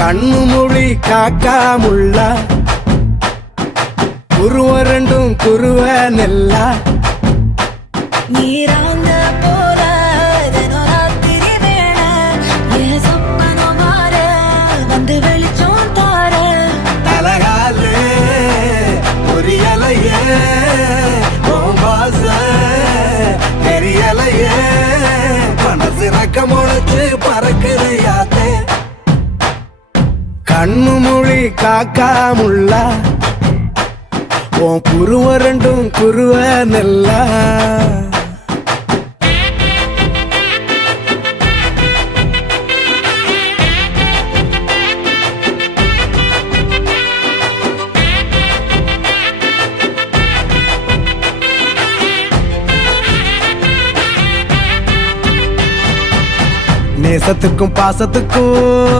கண்ணு மொழி காக்காமுள்ள குருவ ரெண்டும் குருவ நெல்லா நீராங்க போல தினராத்திரி வேண என் சொப்பனம் மாற வந்து வெளிச்சம் தார தலகாலே பொரியலையே ஓம்பாச தெரியலையே மனசு ரக்க முளைச்சு பறக்குறையாத்தே கண்ணு மொழி காக்காமுள்ள உன் குருவ ரெண்டும் குருவ நெல்லா நேசத்துக்கும் பாசத்துக்கும்